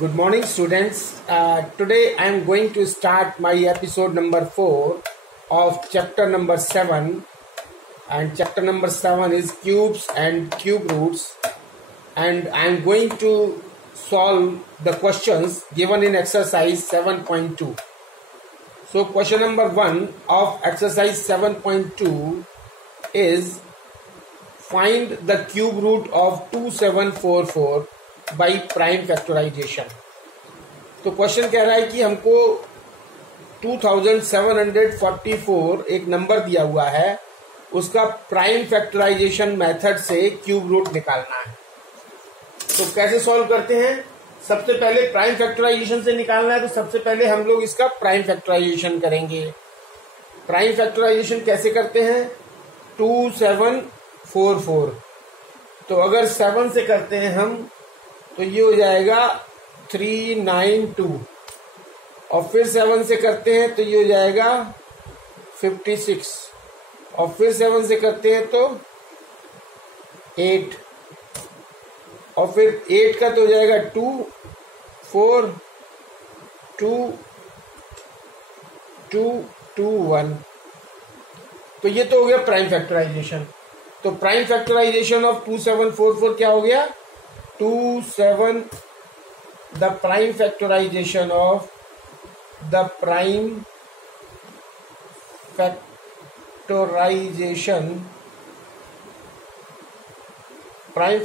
Good morning, students. Today I am going to start my episode number 4 of chapter number 7. And chapter number 7 is cubes and cube roots. And I am going to solve the questions given in exercise 7.2. So question number 1 of exercise 7.2 is find the cube root of 2744 by prime factorization. तो question कह रहा है कि हमको 2744 एक number दिया हुआ है, उसका प्राइम फैक्टराइजेशन मेथड से क्यूब रूट निकालना है। तो कैसे सॉल्व करते हैं? सबसे पहले प्राइम फैक्टराइजेशन से निकालना है, तो सबसे पहले हम लोग इसका प्राइम फैक्टराइजेशन करेंगे। प्राइम फैक्टराइजेशन कैसे करते हैं? 2744। तो अगर 7 से करते हैं हम तो ये हो जाएगा 392, और फिर 7 से करते हैं तो ये हो जाएगा 56, और फिर 7 से करते हैं तो 8, और फिर 8 का तो हो जाएगा 2 4 2 2 2 1। तो ये तो हो गया प्राइम फैक्टराइजेशन। तो प्राइम फैक्टराइजेशन ऑफ 2744 क्या हो गया? 27 the prime factorization of the prime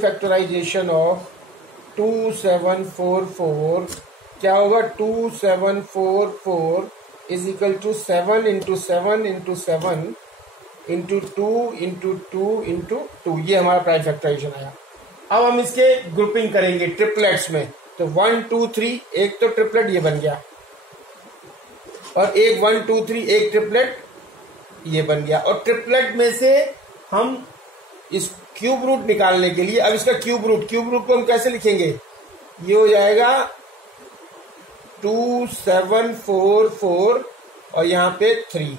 factorization of 2744 क्या होगा? 2744 is equal to 7 into 7 into 7 into 2 into 2 into 2। ये हमारा प्राइम फैक्टराइजेशन आया। अब हम इसके ग्रुपिंग करेंगे ट्रिपलेट्स में। तो 1 2 3 एक तो ट्रिपलेट ये बन गया, और एक 1 2 3 एक ट्रिपलेट ये बन गया। और ट्रिपलेट में से हम इस क्यूब रूट निकालने के लिए, अब इसका क्यूब रूट को हम कैसे लिखेंगे? ये हो जाएगा 2744 और यहाँ पे 3।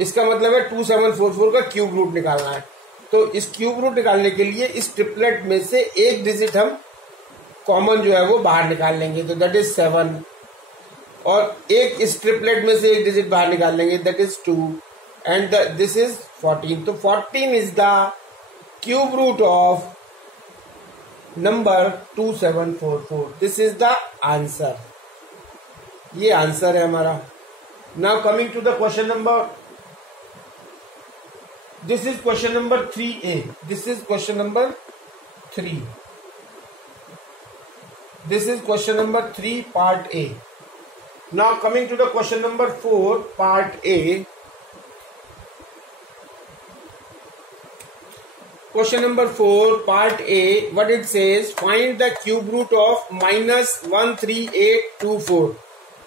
इसका मतलब है 2744 का क्यूब रूट निकालना है। तो इस क्यूब रूट निकालने के लिए इस ट्रिपलेट में से एक डिजिट हम कॉमन जो है वो बाहर निकाल लेंगे, तो दैट इज 7, और एक इस ट्रिपलेट में से एक डिजिट बाहर निकाल लेंगे, that is 2, and this is 14। तो 14 is the cube root of number 2744। This is the answer. ये आंसर है हमारा। Now coming to the question number, this is question number 3a, this is question number 3, this is question number 3 part A. Now coming to the question number 4 part A. Question number 4 part A, what it says, find the cube root of -13824।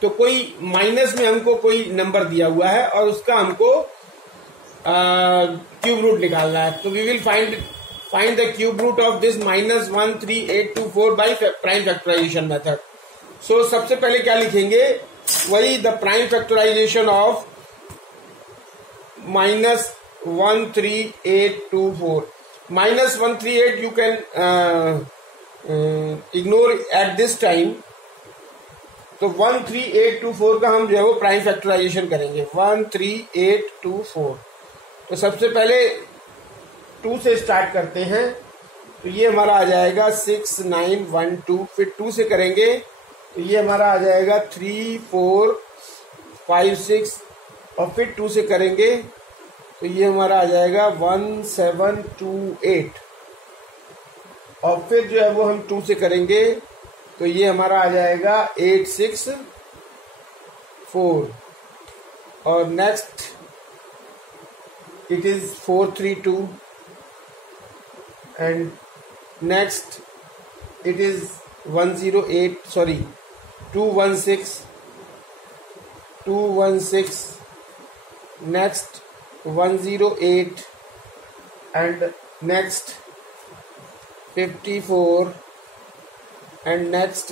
तो कोई minus में हमको कोई number दिया हुआ है और उसका हमको क्यूब रूट निकालना है। तो we will find the cube root of this -13824 by prime factorization method. So सबसे पहले क्या लिखेंगे? वही the prime factorization of -13824। -138 you can ignore at this time. तो 13824 का हम जो है वो प्राइम फैक्टराइजेशन करेंगे। 13824। तो सबसे पहले 2 से स्टार्ट करते हैं, तो ये हमारा आ जाएगा 6912। फिर 2 से करेंगे तो ये हमारा आ जाएगा 3456, और फिर 2 से करेंगे तो ये हमारा आ जाएगा 1728, और फिर जो है वो हम 2 से करेंगे तो ये हमारा आ जाएगा 864, और next it is 432, and next it is 216, next 108, and next 54, and next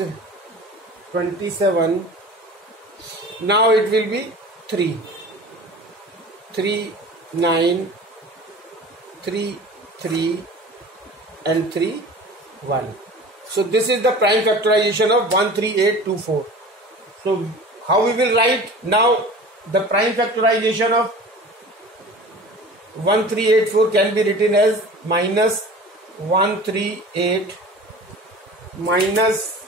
27. Now it will be 3 9 3 3 and 3 1। So this is the prime factorization of 13824. So how we will write now? The prime factorization of 1384 can be written as minus 138 minus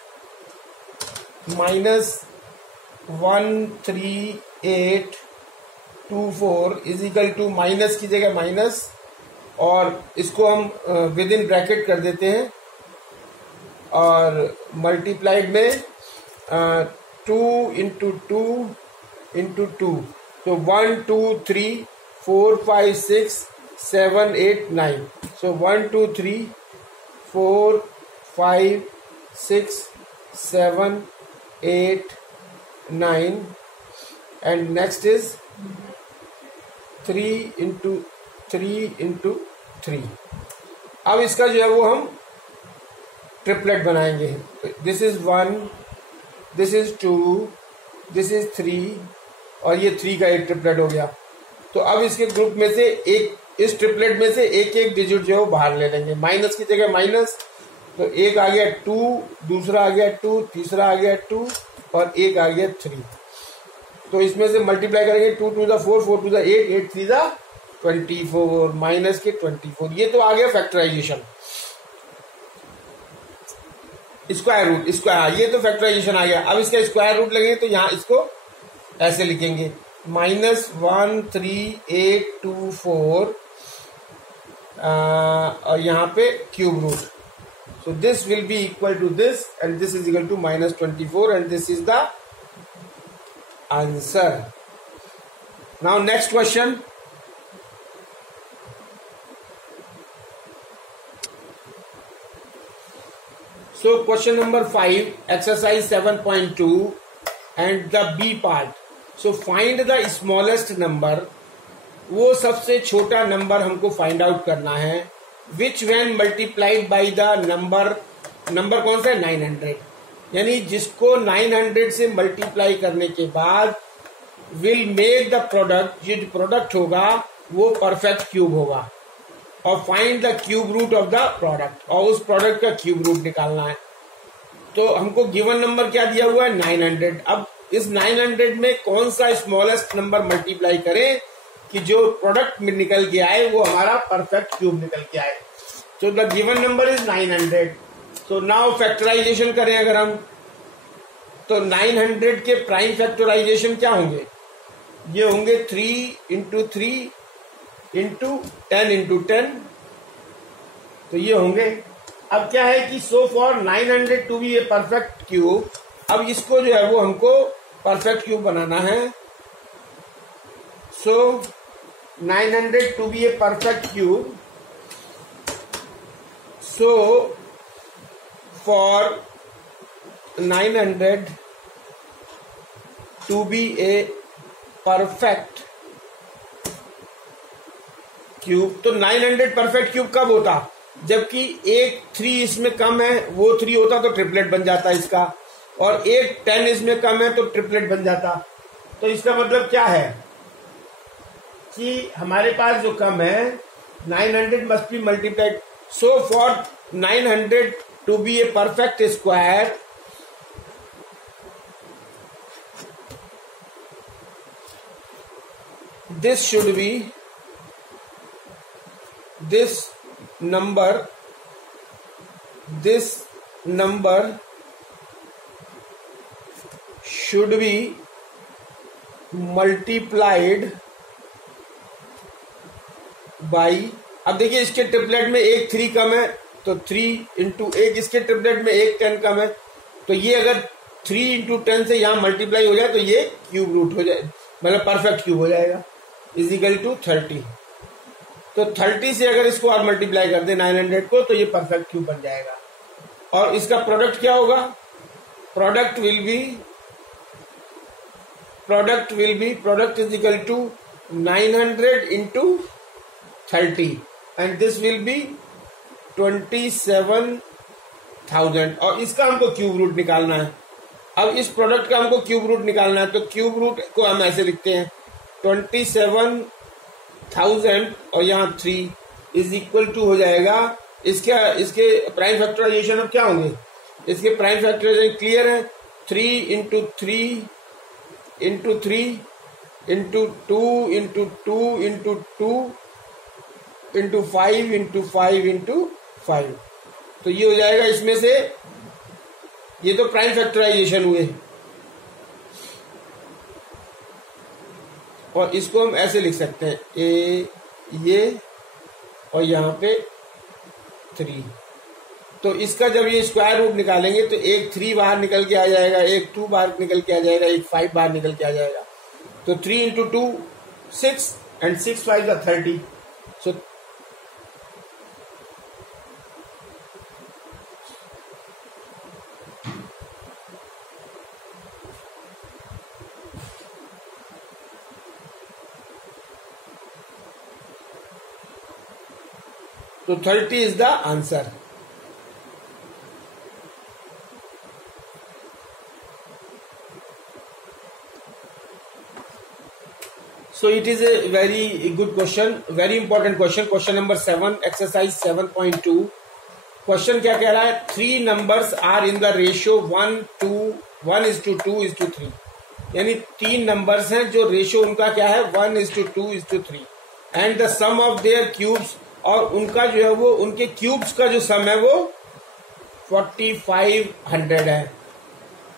13824 is equal to, minus की जगह minus, और इसको हम with in bracket कर देते हैं और multiplied में 2 इंटू 2 इंटू 2, तो 1 2 3 4 5 6 7 8 9. So 1 2 3 4 5 6 7 8 9, and next is 3 into 3 into 3. अब इसका जो है वो हम ट्रिपलेट बनाएंगे. This is 1, this is 2, this is 3, और ये 3 का एक ट्रिपलेट हो गया. तो अब इसके ग्रुप में से एक, इस ट्रिपलेट में से एक एक डिजिट जो है वो बाहर ले लेंगे. माइनस की जगह माइनस, तो एक आ गया 2, दूसरा आ गया 2, तीसरा आ गया 2, और एक आ गया 3. तो इसमें से मल्टीप्लाई करेंगे. 2 2 दा 4, 4 2 दा 8, 8 3 दा 24, माइनस के 24. ये तो आ गया फैक्टराइजेशन. स्क्वायर रूट, स्क्वायर, ये तो फैक्टराइजेशन आ गया. अब इसका स्क्वायर रूट लगेंगे तो यहाँ इसको ऐसे लिखेंगे -13824 और यहाँ पे cube root. So this will be equal to this, and this is equal to -24, and this is the answer. Now next question. So question number 5, exercise 7.2 and the B part. So find the smallest number. वो सबसे छोटा number हमको find out करना है. Which when multiplied by the number कौन सा है? 900. यानी जिसको 900 से मल्टीप्लाई करने के बाद will make the product, जो प्रोडक्ट होगा वो परफेक्ट क्यूब होगा. और find the cube root of the product, और उस प्रोडक्ट का क्यूब रूट निकालना है. तो हमको गिवन नंबर क्या दिया हुआ है? 900. अब इस 900 में कौन सा स्मॉलेस्ट नंबर मल्टीप्लाई करें कि जो प्रोडक्ट में निकल के आए वो हमारा परफेक्ट क्यूब निकल के आए. तो द गिवन नंबर इज 900. तो नाउ फैक्टराइजेशन करें अगर हम, तो 900 के प्राइम फैक्टराइजेशन क्या होंगे? ये होंगे 3 इंटू 3 इंटू 10 इंटू 10. तो ये होंगे. अब क्या है कि so for 900 to be a perfect cube, अब इसको जो है वो हमको परफेक्ट क्यूब बनाना है. सो 900 to be a perfect cube. So for 900 to be a perfect cube, तो 900 परफेक्ट क्यूब कब होता? जबकि एक 3 इसमें कम है, वो 3 होता तो ट्रिपलेट बन जाता इसका, और एक 10 इसमें कम है तो ट्रिपलेट बन जाता. तो इसका मतलब क्या है कि हमारे पास जो कम है 900 must be multiplied. So for 900 to be a perfect square, this should be, this number should be multiplied by, अब देखिए इसके ट्रिपलेट में एक 3 कम है तो 3 इंटू एक, इसके ट्रिपलेट में एक 10 कम है, तो ये अगर 3 इंटू 10 से यहाँ मल्टीप्लाई हो जाए तो ये क्यूब रूट हो जाए, मतलब परफेक्ट क्यूब हो जाएगा, इज इक्वल टू 30. तो 30 से अगर इसको और मल्टीप्लाई कर दे 900 को तो ये परफेक्ट क्यूब बन जाएगा. और इसका प्रोडक्ट क्या होगा? Product is equal to 900 into 30, and this will be 27,000. और इसका हमको क्यूब रूट निकालना है. अब इस प्रोडक्ट का हमको क्यूब रूट निकालना है, तो क्यूब रूट को हम ऐसे लिखते हैं 27,000 और यहाँ 3 इज इक्वल टू हो जाएगा इसके प्राइम फैक्टराइजेशन अब क्या होंगे? इसके प्राइम फैक्टराइजेशन क्लियर है, 3 into 3 into 3 into 2 into 2 into 2 into 5 into 5 into 5। तो ये हो जाएगा, इसमें से ये तो प्राइम फैक्टराइजेशन हुए, और इसको हम ऐसे लिख सकते हैं ये और यहाँ पे 3। तो इसका जब ये स्क्वायर रूट निकालेंगे तो एक 3 बाहर निकल के आ जाएगा, एक 2 बाहर निकल के आ जाएगा, एक 5 बाहर निकल के आ जाएगा। तो 3 इंटू 2 6 एंड 6 5 30। सो तो 30 is the answer. So it is a very good question, very important question. Question number 7, exercise 7.2. Question क्या कह रहा है? 3 numbers are in the ratio 1:2:3. यानी 3 numbers हैं जो रेशियो उनका क्या है, 1:2:3. And the sum of their cubes, और उनका जो है वो उनके क्यूब्स का जो सम है वो 4500 है।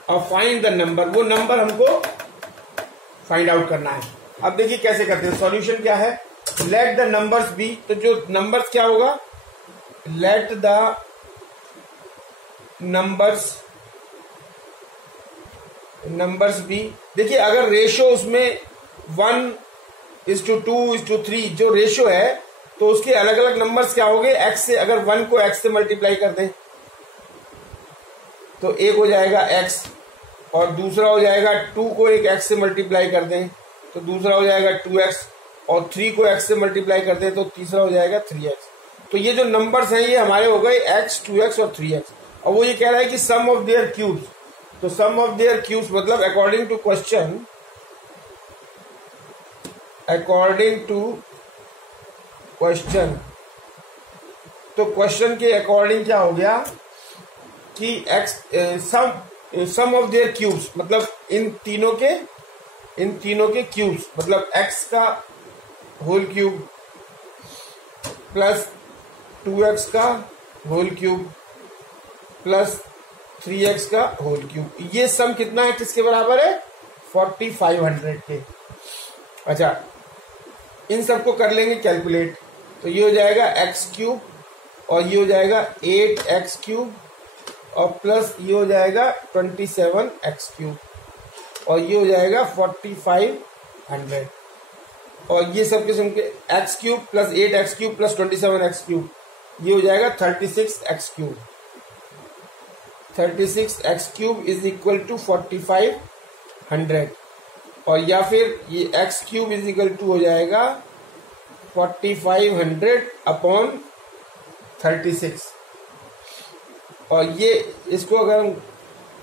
और फाइंड द नंबर, वो नंबर हमको फाइंड आउट करना है। अब देखिए कैसे करते हैं, सॉल्यूशन क्या है, लेट द नंबर्स बी। तो जो नंबर्स क्या होगा, लेट द नंबर्स बी। देखिए अगर रेशियो उसमें 1:2:3 जो रेशियो है, तो उसके अलग अलग नंबर्स क्या हो गए, एक्स से। अगर 1 को एक्स से मल्टीप्लाई कर दें तो एक हो जाएगा एक्स, और दूसरा हो जाएगा 2 को एक एक्स से मल्टीप्लाई कर दें तो दूसरा हो जाएगा 2x, और 3 को x से मल्टीप्लाई कर दें तो तीसरा हो जाएगा 3x। तो ये जो नंबर्स हैं ये हमारे हो गए x, 2x और 3x। और वो ये कह रहा है कि सम ऑफ देयर क्यूब्स। तो सम ऑफ देयर क्यूब्स मतलब अकॉर्डिंग टू क्वेश्चन, तो क्वेश्चन के अकॉर्डिंग क्या हो गया कि सम ऑफ देयर क्यूब्स मतलब इन तीनों के क्यूब्स, मतलब x का होल क्यूब प्लस 2x का होल क्यूब प्लस 3x का होल क्यूब, ये सम कितना है, किसके बराबर है, 4500 के। अच्छा, इन सबको कर लेंगे कैलकुलेट। तो ये हो जाएगा x क्यूब, और ये हो जाएगा 8x क्यूब, और प्लस ये हो जाएगा 27x क्यूब, और ये हो जाएगा 4500। और ये सब किस्म के x cube plus 8x cube plus 27x cube, ये हो जाएगा 36x cube. 36x cube is equal to 4500, और या फिर ये x cube is equal to हो जाएगा 4500 अपॉन 36। और ये इसको अगर हम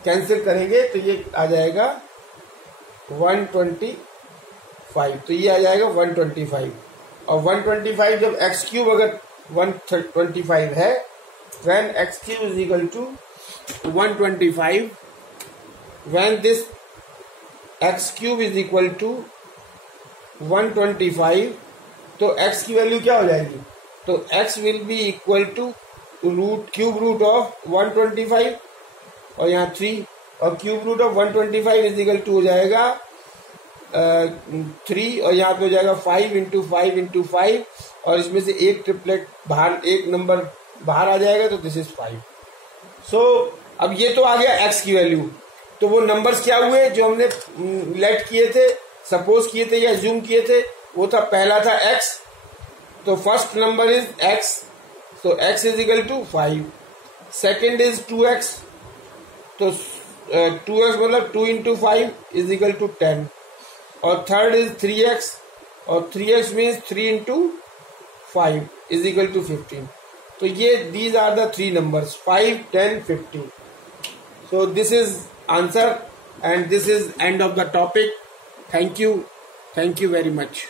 कैंसिल करेंगे तो ये आ जाएगा 125। तो ये आ जाएगा 125, और 125 जब x क्यूब अगर 125 है, when x cube is equal to 125, when this x cube is equal to 125, तो x की वैल्यू क्या हो जाएगी, तो x will be equal to cube root of 125, और यहाँ 3, और cube root of 125 is equal to हो जाएगा 3, और यहाँ पे हो जाएगा 5 इंटू 5 इंटू 5, और इसमें से एक ट्रिपलेट बाहर, एक नंबर बाहर आ जाएगा, तो दिस इज 5। सो अब ये तो आ गया x की वैल्यू। तो वो नंबर्स क्या हुए जो हमने लेट किए थे, सपोज किए थे या जूम किए थे, वो था, पहला था x, तो फर्स्ट नंबर इज x, तो x is equal to 5। Second is 2x, तो 2x मतलब 2 इंटू 5 इज इक्वल टू 10, और थर्ड इज 3x, और 3x means 3 into 5 is equal to 15। तो ये these are the 3 numbers 5, 10, 15। So this is answer, and this is end of the topic. Thank you very much.